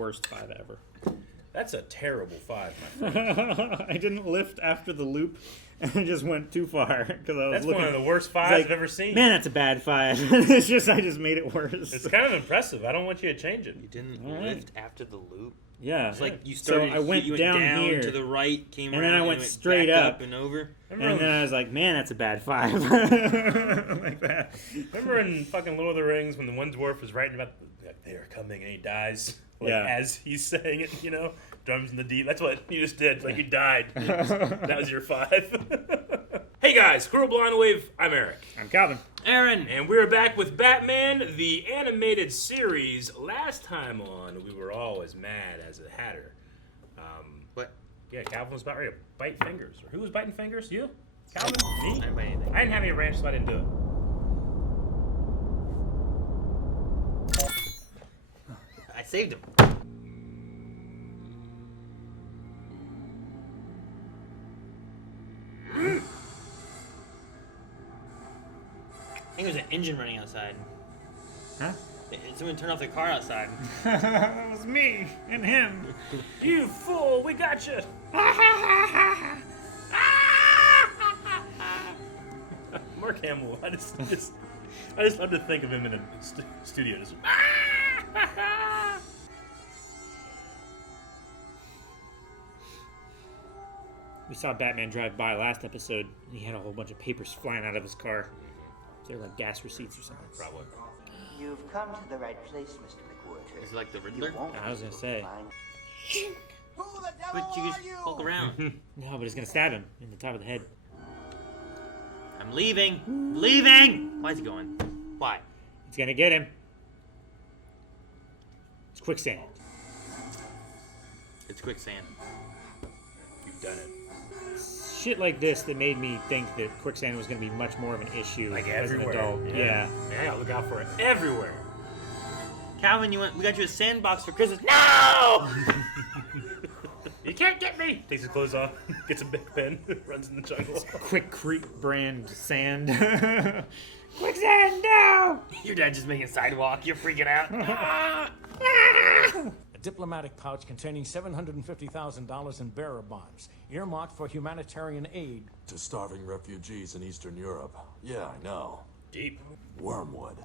worst 5 ever. That's a terrible 5, my friend. I didn't lift after the loop, and I just went too far because I was That's looking. one of the worst 5s like, I've ever seen. Man, that's a bad 5. I just made it worse. It's kind of impressive. I don't want you to change it. You didn't lift after the loop? Yeah. It's like you started, so I went you went down here to the right, came and around, then I went straight back up and over. And then I was like, man, that's a bad 5. Like that. Remember in fucking Lord of the Rings when the one dwarf was writing about they are coming and he dies? Like, as he's saying it, you know? Drums in the deep. That's what you just did. It's like you died. That was your 5. Hey guys, Squirrel Blind Wave. I'm Eric. I'm Calvin. Aaron. And we're back with Batman, the animated series. Last time on, we were all as mad as a hatter. What? Yeah, Calvin was about ready to bite fingers. Or who was biting fingers? You? Calvin? Me? I didn't bite anything. I didn't have any ranch, so I didn't do it. I saved him. I think there's an engine running outside. Huh? Someone turned off their car outside. It was me and him. You fool! We got you! Mark Hamill. I just love to think of him in a studio. Just, We saw Batman drive by last episode, and he had a whole bunch of papers flying out of his car. They're like gas receipts or something. probably. You've come to the right place, Mr. McWhirter. Is it like the You Riddler? won't I was gonna say. find- But you just walk around. No, but it's gonna stab him in the top of the head. I'm leaving. Leaving! Why is he going? Why? It's gonna get him. It's quicksand. It's quicksand. You've done it. Shit like this that made me think that quicksand was gonna be much more of an issue Like as everywhere. an adult. Yeah. Yeah, look out for it. Everywhere. Calvin, we got you a sandbox for Christmas. No! You can't get me! Takes his clothes off, gets a big pen, runs in the jungle. Quick Creek brand sand. Quicksand, no! Your dad just making a sidewalk. You're freaking out. A diplomatic pouch containing $750,000 in bearer bonds, earmarked for humanitarian aid. To starving refugees in Eastern Europe. Yeah, I know. Deep. Wormwood,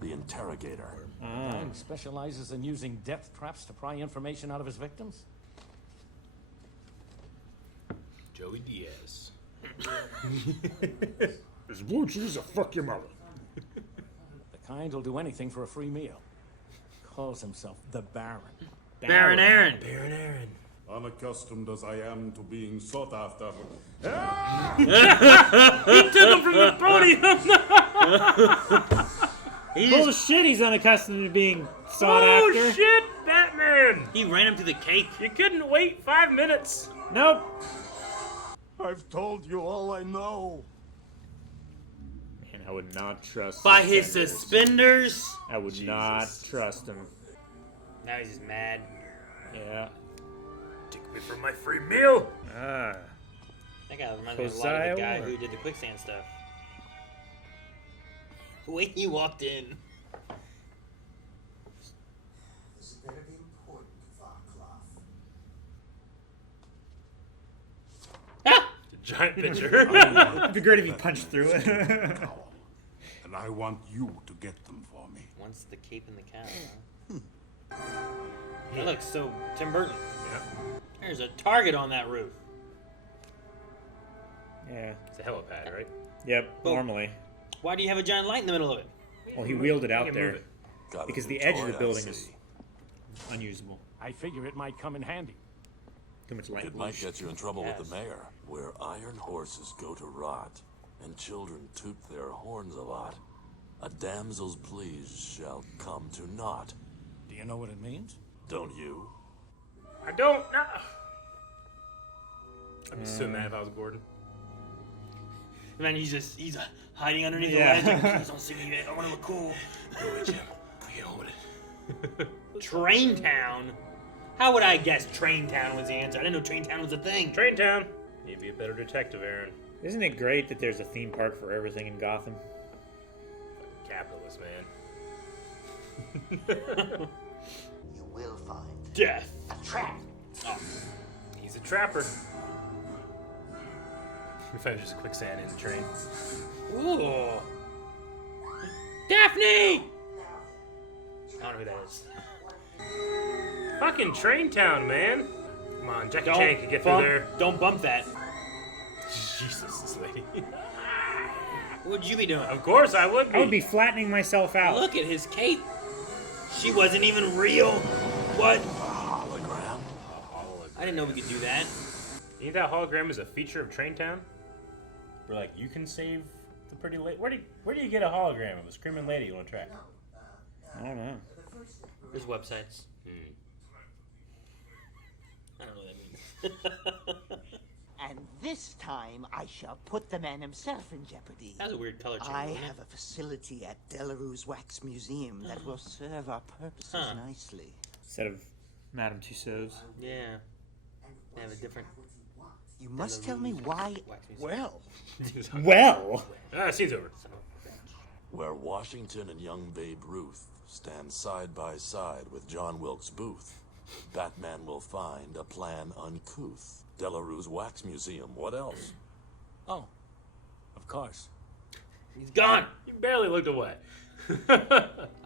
the interrogator. He specializes in using death traps to pry information out of his victims. Joey Diaz. His blue cheese will fuck your mother. The kind who'll do anything for a free meal. Calls himself the Baron. Baron Aaron. Baron Aaron. Unaccustomed as I am to being sought after. He took him from the podium! Bullshit, he's unaccustomed to being sought Oh after. shit, Batman! He ran him through the cake. You couldn't wait 5 minutes. Nope. I've told you all I know. Man, I would not trust By his suspenders. suspenders. I would not trust him. Now he's just mad. Yeah. Take me for my free meal. Ah. That guy reminds me a lot of the guy who did the quicksand stuff. The way he walked in. This is very important, Varclav. Giant picture. It'd be great if he punched through it. And I want you to get them for me. Once the Cape and the Cowl. Huh? That looks so Tim Burton. Yeah. There's a target on that roof. Yeah. It's a helipad, right? Yep, Well- normally. Why do you have a giant light in the middle of it? Well, he wheeled it You out can there move it. Got a because new the edge of toy, the I building see. is unusable. I figure it might come in handy. Too much light. It might get you in trouble with Yes. the mayor. Where iron horses go to rot, and children toot their horns a lot, a damsel's pleas shall come to naught. Do you know what it means? Don't you? I don't know. I'd be so mad if I was Gordon. Man, he's hiding underneath Yeah. the ledge. Please don't see me yet. I want to look cool. Go away, Jim. I can't hold it. Train Town? How would I guess Train Town was the answer? I didn't know Train Town was a thing. Train Town. You'd be a better detective, Aaron. Isn't it great that there's a theme park for everything in Gotham? Capitalist, man. You will find Death. a trap. Oh. He's a trapper. We found just quicksand in the train. Ooh. Daphne! I don't know who that is. Fucking Train Town, man. Come on, Jackie Chan can get through there. Don't bump that. Jesus, this lady. What would you be doing? Of course I would be. I would be flattening myself out. Look at his cape. She wasn't even real. What? Hologram? I didn't know we could do that. You think that hologram is a feature of Train Town? Where like you can save the pretty lady. Where do you get a hologram of a screaming lady you want to track? I don't know. There's websites. I don't know what that means. And this time I shall put the man himself in jeopardy. That was a weird color change. I wasn't it? have a facility at Delarue's Wax Museum that will serve our purposes nicely. Instead of Madame Tussauds. Yeah. They have a different. You must tell me why. Wax museum. Well, Well! Scene's over. Where Washington and young Babe Ruth stand side by side with John Wilkes Booth, Batman will find a plan uncouth. Delarue's Wax Museum, what else? Oh, of course. He's gone. You barely looked away.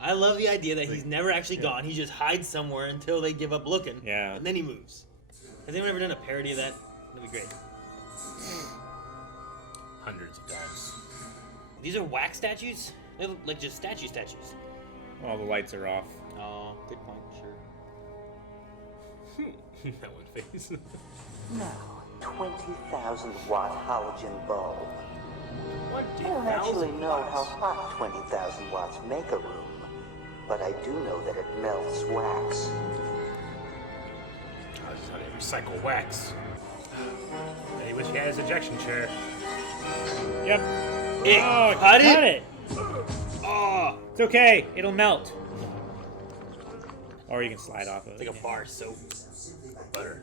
I love the idea that he's never actually gone. He just hides somewhere until they give up looking. Yeah. And then he moves. Has anyone ever done a parody of that? That'd be great. Hundreds of times. These are wax statues? They look like just statues. All the lights are off. Oh, good point, sure. That one face. now, 20,000 watt halogen bulb. What? I don't actually know how hot 20,000 watts make a room, but I do know that it melts wax. I just how they recycle wax. And he wish he had his ejection chair. Yep. It Oh, cut cut it? it! Oh, It's okay. It'll melt. Or you can slide off of it. it's like a bar of soap. Butter.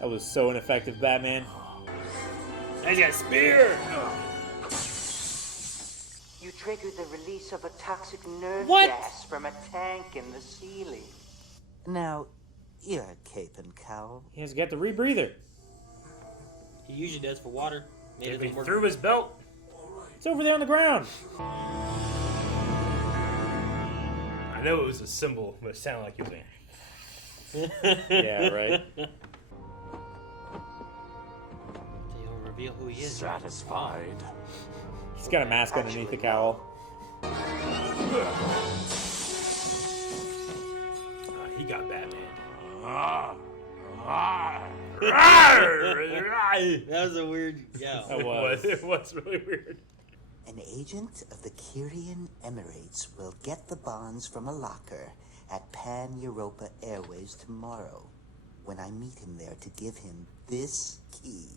That was so ineffective, Batman. He's got a spear. You triggered the release of a toxic nerve What? gas from a tank in the ceiling. Now, you're Cape and Cowl. He has got the rebreather. He usually does for water. Maybe it If he doesn't work. threw his belt. It's over there on the ground. I know it was a symbol, but it sounded like he was like. Yeah, right. He'll reveal who he is. Satisfied. He's got a mask underneath the cowl. He got Batman. That was a weird yell. That was. It was really weird. An agent of the Kyrian Emirates will get the bonds from a locker at Pan Europa Airways tomorrow when I meet him there to give him this key.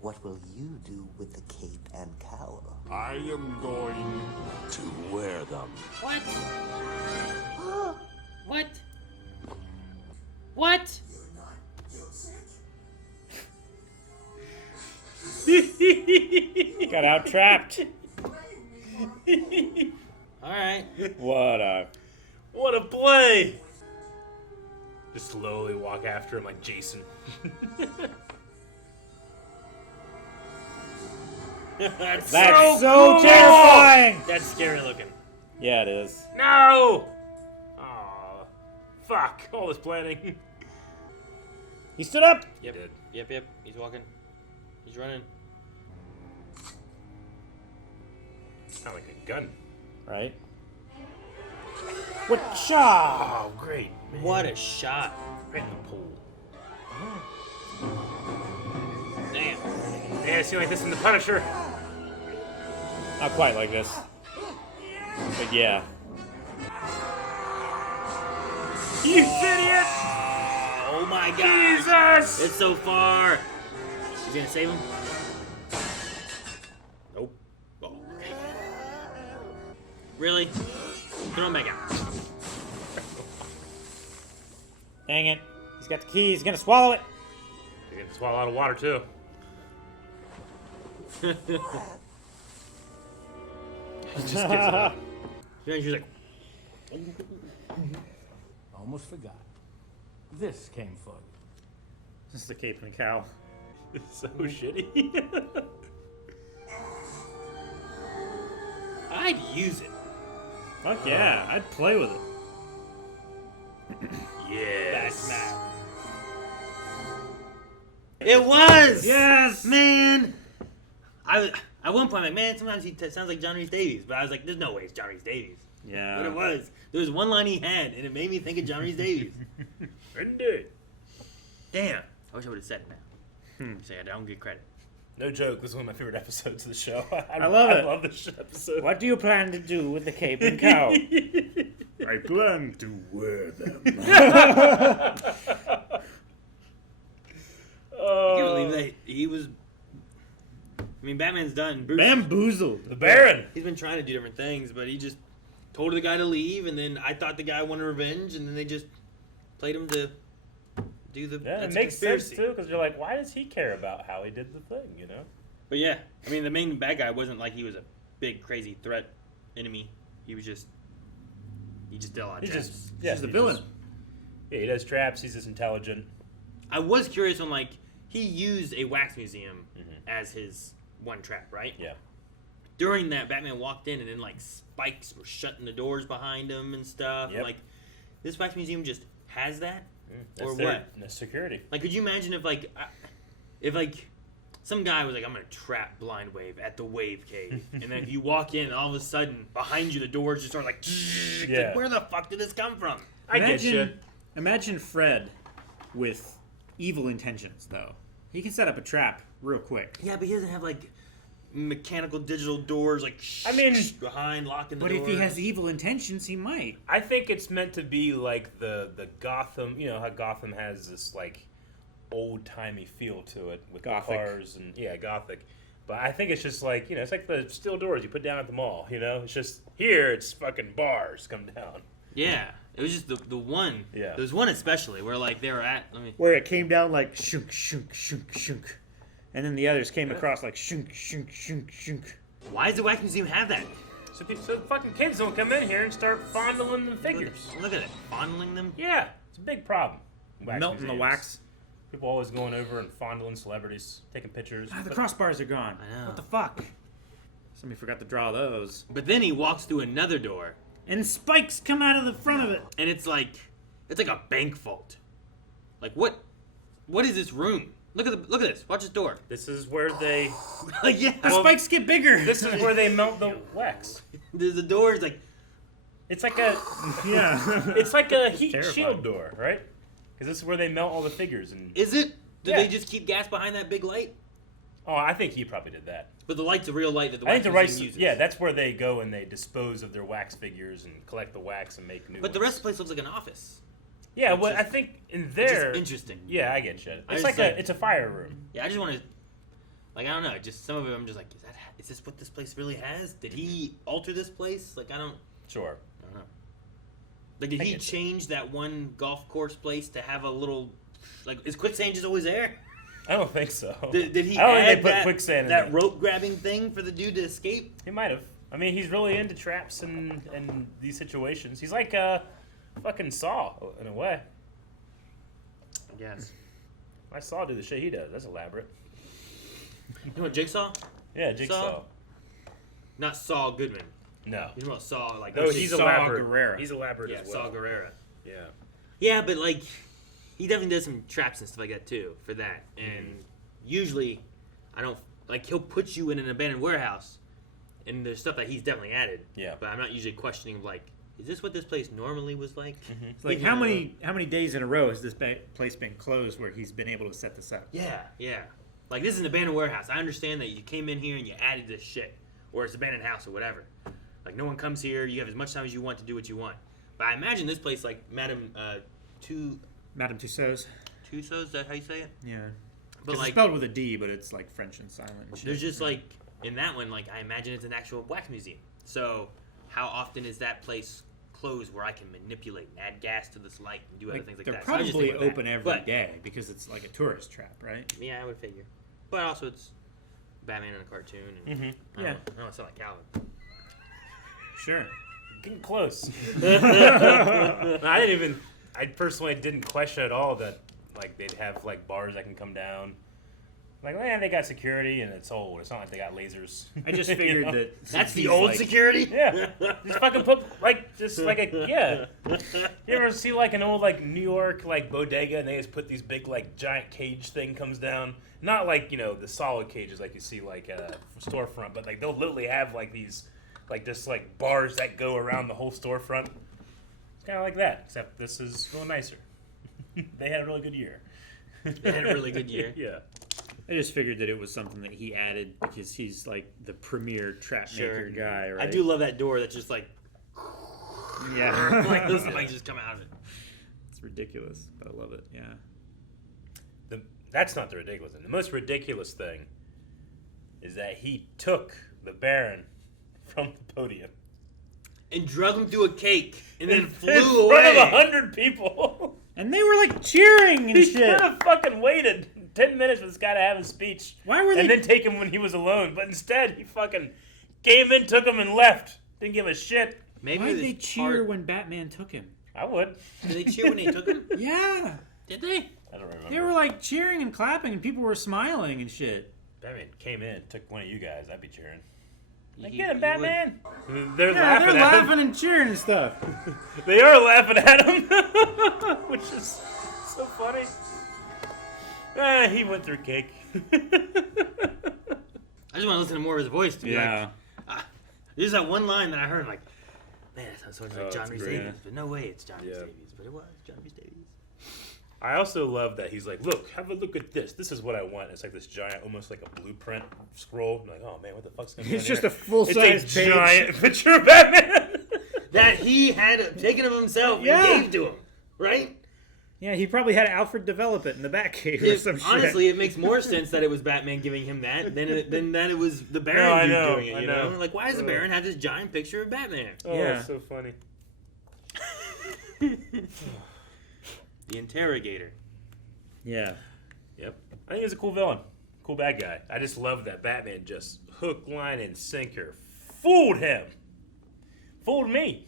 What will you do with the cape and cowl? I am going To wear them. What? What? What? Got out trapped. Alright. What a. What a play! Just slowly walk after him like Jason. That's That's so cool! terrifying! That's scary looking. Yeah, it is. No! Aw. Fuck. All this planning. He stood up! Yep. Did. Yep. He's walking. He's running. Sound like a gun. Right? What shot? Oh, great. Man. What a shot. Right in the pool. Damn. Yeah, I see like this in The Punisher. Not quite like this. But yeah. You idiot! Oh my god. Jesus! It's so far. He's gonna save him? Nope. Oh. Really? Throw him back out. Dang it. He's got the key. He's gonna swallow it. You can swallow a lot of water too. just gives it up. Yeah, she's like, Almost forgot. This came for you. This is the Cape and Cowl. It's so shitty. I'd use it. Fuck yeah, I'd play with it. Yes. It was. Yes! Man. At one point, I'm like, man, sometimes he sounds like John Rhys-Davies, but I was like, there's no way it's John Rhys-Davies. Yeah. But it was. There was one line he had, and it made me think of John Rhys-Davies. Indeed. Damn. I wish I would have said it now. Say I don't get credit. No joke. This is one of my favorite episodes of the show. I love it. I love this episode. What do you plan to do with the Cape and Cowl? I plan to wear them. I can't believe that he was. I mean, Batman's done. Bruce, Bamboozled. The Baron. he's been trying to do different things, but he just told the guy to leave, and then I thought the guy wanted revenge, and then they just played him to do the. Yeah, it that's makes conspiracy. sense too, because you're like, why does he care about how he did the thing? You know? But yeah, I mean, the main bad guy wasn't like he was a big, crazy threat enemy. He just did a lot of He's traps. just He's the villain. Yeah, he does traps. He's just intelligent. I was curious on like he used a wax museum as his one trap, right? Yeah. During that, Batman walked in and then like spikes were shutting the doors behind him and stuff. Yep. Like this wax museum just has that, That's or their what? security. Like, could you imagine if some guy was like, I'm gonna trap Blind Wave at the Wave Cave, and then if you walk in, and all of a sudden behind you the doors just start like, it's Yeah. like, where the fuck did this come from? I get you. Imagine Fred with evil intentions, though. He can set up a trap real quick. Yeah, but he doesn't have like mechanical digital doors like I mean, behind locking the But doors. if he has evil intentions, he might. I think it's meant to be like the Gotham. You know how Gotham has this like old timey feel to it with Gothic. the cars and Gothic. But I think it's just like it's like the steel doors you put down at the mall. You know, it's just here it's fucking bars come down. Yeah, it was just the one. Yeah. There was one especially where like they were at. Where it came down like shunk, shunk, shunk, shunk. And then the others came across like shunk, shunk, shunk, shunk. Why does the Wax Museum have that? So the fucking kids don't come in here and start fondling the figures. Look at it, fondling them. Yeah, it's a big problem. Wax Melting the museums. wax. People always going over and fondling celebrities, taking pictures. The crossbars are gone. I know. What the fuck? Somebody forgot to draw those. But then he walks through another door, And spikes come out of the front of it. and it's like a bank vault. Like what is this room? Look at this. Watch this door. This is where they. Like yeah. The spikes get bigger. This is where they melt the wax. There's the door is like It's like a. Yeah. It's like a heat terrifying. shield door, right? Because this is where they melt all the figures and. is it? Did Yeah. they just keep gas behind that big light? Oh, I think he probably did that. But the light's a real light that the I Wax think the Museum right. uses. Yeah, that's where they go and they dispose of their wax figures and collect the wax and make new. But the ones. rest of the place looks like an office. Yeah, which well, is- I think in It's there. just interesting. Yeah, I get you. I It's just like like- it's a fire room. Yeah, I just want to, like, I don't know. Just some of it, I'm just like, is this what this place really has? Did he alter this place? Like, I don't Sure. know. Like, did I he get you. change that one golf course place to have a little, like, is quicksand just always there? I don't think so. Did he I don't add think they put that, quicksand in that it. rope grabbing thing for the dude to escape? He might have. I mean, he's really into traps and these situations. He's like a fucking Saw in a way. I guess. I Saw do the shit he does. That's elaborate. You know what, Jigsaw? Yeah, Jigsaw. Saw? Not Saul Goodman. No. You know what Saw, like, No, he's Saw elaborate. Gerrera. He's elaborate yeah, as well. Saw Gerrera. Yeah. Yeah, but like, he definitely does some traps and stuff like that too for that. And usually, I don't like he'll put you in an abandoned warehouse, and there's stuff that he's definitely added. Yeah. But I'm not usually questioning like, is this what this place normally was like? It's like how many days in a row has this place been closed where he's been able to set this up? Yeah, yeah. Like this is an abandoned warehouse. I understand that you came in here and you added this shit, or it's an abandoned house or whatever. Like no one comes here. You have as much time as you want to do what you want. But I imagine this place like Madame Madame Tussauds. Tussauds. Is that how you say it? Yeah. But It's like, spelled with a D, but it's like French and silent. And shit. there's just like in that one, like I imagine it's an actual wax museum. So how often is that place closed where I can manipulate and add gas to this light and do other Like, things like they're that? So I just probably think of that. open every But- day because it's like a tourist trap, right? Yeah, I would figure. But also it's Batman in a cartoon. And I don't Yeah. know, I don't sound like Calvin. Sure. Getting close. I personally didn't question at all that like they'd have like bars that can come down. Like, man, they got security and it's old. It's not like they got lasers. I just figured that That's the he's old like, security? Yeah. Just fucking put yeah. You ever see like an old like New York like bodega and they just put these big like giant cage thing comes down? Not like, the solid cages like you see like at a storefront, but like they'll literally have like these like just like bars that go around the whole storefront. It's kind of like that, except this is a little nicer. They had a really good year. They had a really good year. Yeah. I just figured that it was something that he added because he's like the premier trap maker guy, right? I do love that door that's just like, Yeah. like those things just come out of it. It's ridiculous, but I love it. Yeah. That's not the ridiculous thing. The most ridiculous thing is that he took the Baron from the podium And drug him through a cake and then in flew front away. of 100 people. And they were like cheering and He shit. should have fucking waited 10 minutes for this guy to have his speech. Why were they? And then take him when he was alone. But instead, he fucking came in, took him, and left. Didn't give a shit. Maybe Why did the they cheer part- when Batman took him? I would. Did they cheer when they took him? Yeah. Did they? I don't remember. They were like cheering and clapping and people were smiling and shit. Batman came in, took one of you guys. I'd be cheering. Like, You- get him, you Batman. They're Yeah, laughing they're at laughing him. and cheering and stuff. They are laughing at him. Which is so funny. He went through cake. I just want to listen to more of his voice to be like, there's that one line that I heard, like, man, that sounds so much like John it's Rhys-Davies. great. But no way it's John Yeah. Rhys-Davies. But it was John Rhys-Davies. I also love that he's like, look, have a look at this. This is what I want. It's like this giant, almost like a blueprint scroll. I'm like, oh man, what the fuck's going on? It's just a full-size It's a page. giant picture of Batman. That he had taken of himself Yeah. and gave to him, right? Yeah, he probably had Alfred develop it in the Batcave or some shit. Honestly, it makes more sense that it was Batman giving him that than that it was the Baron No, I dude know, doing it. I You know. know, like why does the Baron have this giant picture of Batman? Oh, Yeah. it's so funny. The interrogator. Yeah. Yep. I think he's a cool villain. Cool bad guy. I just love that Batman just hook, line, and sinker fooled him. Fooled me.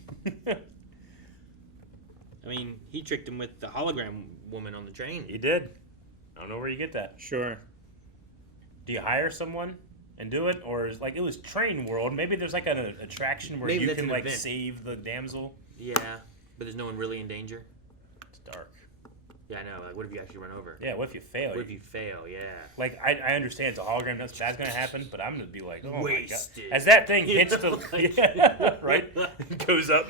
I mean, he tricked him with the hologram woman on the train. He did. I don't know where you get that. Sure. Do you hire someone and do it? Or is like it was Train World. Maybe there's like an attraction where Maybe you that's can an like event. save the damsel. Yeah, but there's no one really in danger. It's dark. Yeah, I know. Like, what if you actually run over? Yeah, what if you fail? What if you fail? Yeah. Like, I understand it's a hologram, that's gonna happen, but I'm gonna be like, oh Wasted. my god. As that thing You hits know, the... like- yeah, right? Goes up.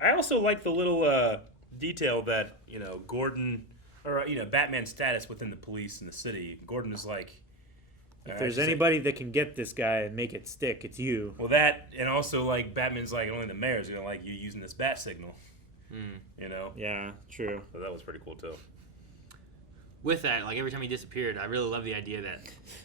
I also like the little detail that, Gordon... Or, Batman's status within the police in the city. Gordon is like... If there's anybody that can get this guy and make it stick, it's you. Well, that, and also, like, Batman's like, only the mayor's gonna like you using this bat signal. You know? Yeah, true. So that was pretty cool, too. With that, like every time he disappeared, I really love the idea that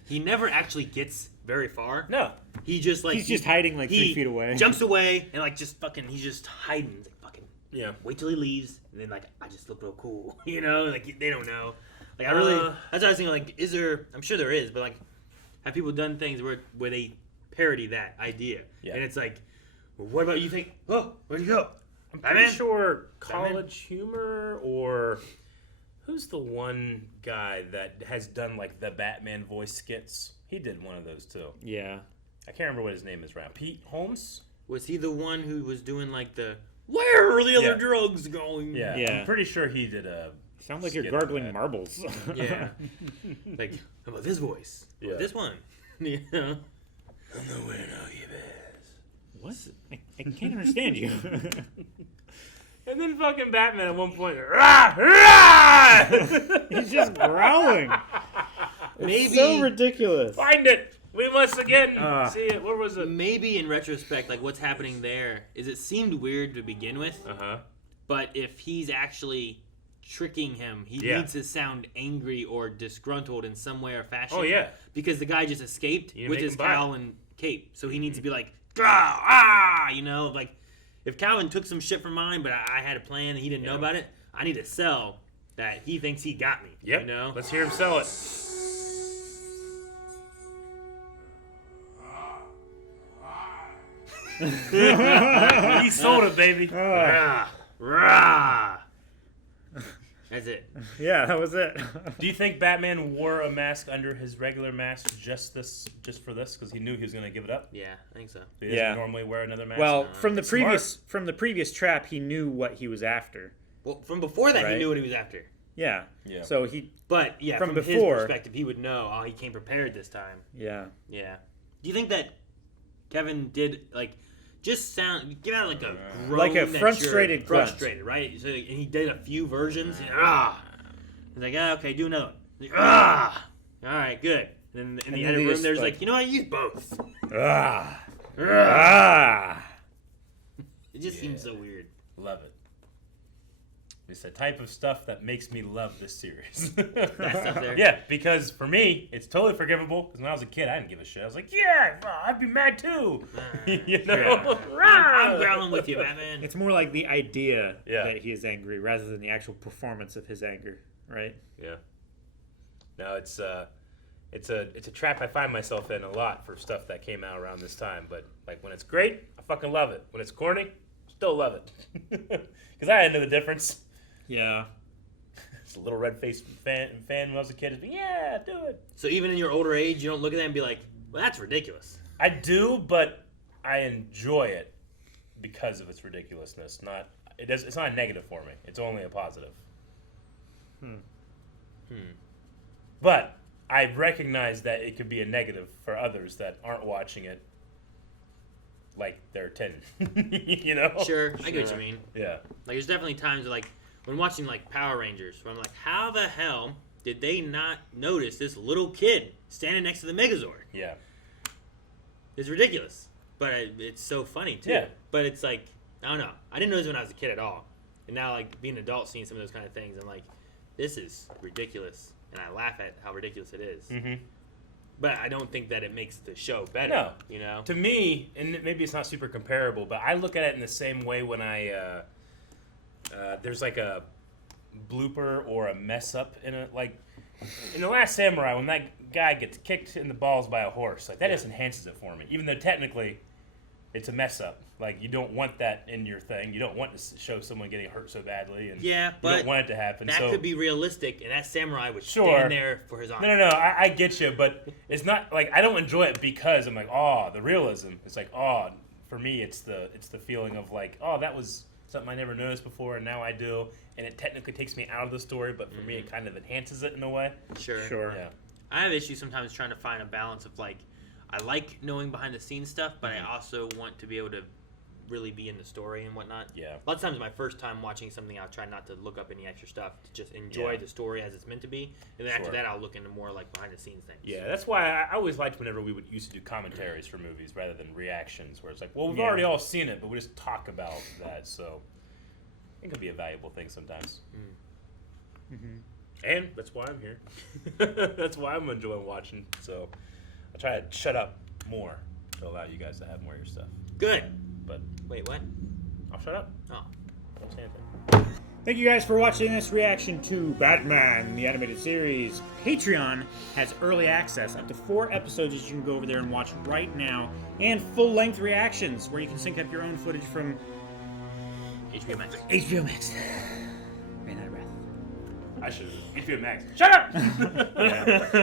he never actually gets very far. No. He just like He's just hiding like 3 he feet away. jumps away and like just fucking he's just hiding. He's like fucking Yeah. wait till he leaves and then like I just look real cool, you know? Like they don't know. Like I really that's what I was thinking. Like, is there? I'm sure there is, but like, have people done things where they parody that idea? Yeah. And it's like, well, what about you think? Oh, where'd you go? I'm pretty Batman? sure College Humor or who's the one guy that has done like the Batman voice skits? He did one of those too. Yeah. I can't remember what his name is right now. Pete Holmes? Was he the one who was doing like the where are the other Yeah. drugs going? Yeah. Yeah. I'm pretty sure he did a Sound like you're skit on gargling that. marbles. Yeah. Like, how about this voice? How about Yeah. this one? Yeah. I'm the winner, you What? I can't understand you. And then fucking Batman at one point, rah, rah! He's just growling. Maybe So ridiculous. Find it. We must again Ah. see it. Where was it? maybe in retrospect, like what's happening there is it seemed weird to begin with, Uh-huh. but if he's actually tricking him, he Yeah. needs to sound angry or disgruntled in some way or fashion. Oh, yeah. Because the guy just escaped You with make his him buy it. cowl and cape, so he needs to be like, ah, you know, like if Calvin took some shit from mine, but I had a plan and he didn't know about it, I need to sell that he thinks he got me. Yep. You know? Let's hear him sell it. He sold it, baby. Rah, rah. That's it. Yeah, that was it. Do you think Batman wore a mask under his regular mask just for this? Because he knew he was going to give it up? Yeah, I think so. He doesn't normally wear another mask? Well, No. from the previous trap, he knew what he was after. Well, from before that, Right? he knew what he was after. Yeah. Yeah. So he. But yeah, From from before- his perspective, he would know. Oh, he came prepared this time. Yeah. Yeah. Do you think that Kevin did just give out like a groan Like a that frustrated you're grunt. frustrated, right? So, and he did a few versions. And, He's like, okay, do another one. He's like, all right, good. And then in the then edit he room, just, there's you know what? Use both. It just seems so weird. Love it. It's the type of stuff that makes me love this series. That stuff there. Yeah, because for me, it's totally forgivable. Because when I was a kid, I didn't give a shit. I was like, yeah, I'd be mad too. You know? I'm growling with you, Batman. It's more like the idea Yeah. that he is angry rather than the actual performance of his anger, right? Yeah. No, it's a trap I find myself in a lot for stuff that came out around this time. But when it's great, I fucking love it. When it's corny, still love it. Because I didn't know the difference. Yeah. It's a little red-faced fan when I was a kid. It's like, yeah, do it. So even in your older age, you don't look at that and be like, well, that's ridiculous. I do, but I enjoy it because of its ridiculousness. It's not a negative for me. It's only a positive. But I recognize that it could be a negative for others that aren't watching it like they're 10. You know? Sure, I get what you mean. Yeah. There's definitely times when watching Power Rangers, where I'm like, how the hell did they not notice this little kid standing next to the Megazord? Yeah. It's ridiculous, but it's so funny too. Yeah. But it's I don't know. I didn't notice it when I was a kid at all, and now being an adult, seeing some of those kind of things, I'm like, this is ridiculous, and I laugh at how ridiculous it is. Mm-hmm. But I don't think that it makes the show better. No. You know. To me, and maybe it's not super comparable, but I look at it in the same way when I there's a blooper or a mess up in in The Last Samurai when that guy gets kicked in the balls by a horse. That just enhances it for me, even though technically it's a mess up. You don't want that in your thing. You don't want to show someone getting hurt so badly, and Yeah, you but don't want it to happen. that So could be realistic, and that samurai would Sure. stand there for his honor. No, I get you, but it's not I don't enjoy it because I'm the realism. It's for me, it's the feeling of that was something I never noticed before, and now I do, and it technically takes me out of the story, but for me, it kind of enhances it in a way. Sure. Yeah. I have issues sometimes trying to find a balance of I like knowing behind the scenes stuff, but I also want to be able to really be in the story and whatnot. Yeah. A lot of times my first time watching something, I'll try not to look up any extra stuff to just enjoy the story as it's meant to be. And then after that, I'll look into more behind the scenes things. Yeah, that's why I always liked whenever we used to do commentaries for movies rather than reactions, where it's we've already all seen it, but we just talk about that. So it can be a valuable thing sometimes. And that's why I'm here. That's why I'm enjoying watching. So I try to shut up more to allow you guys to have more of your stuff. Good. But Wait, what? I'll shut up. Oh. Don't say anything. Thank you guys for watching this reaction to Batman, the animated series. Patreon has early access, up to 4 episodes that you can go over there and watch right now, and full-length reactions where you can sync up your own footage from HBO MAX. HBO MAX. Ran out of breath. I should have. HBO Max. Shut up! Yeah.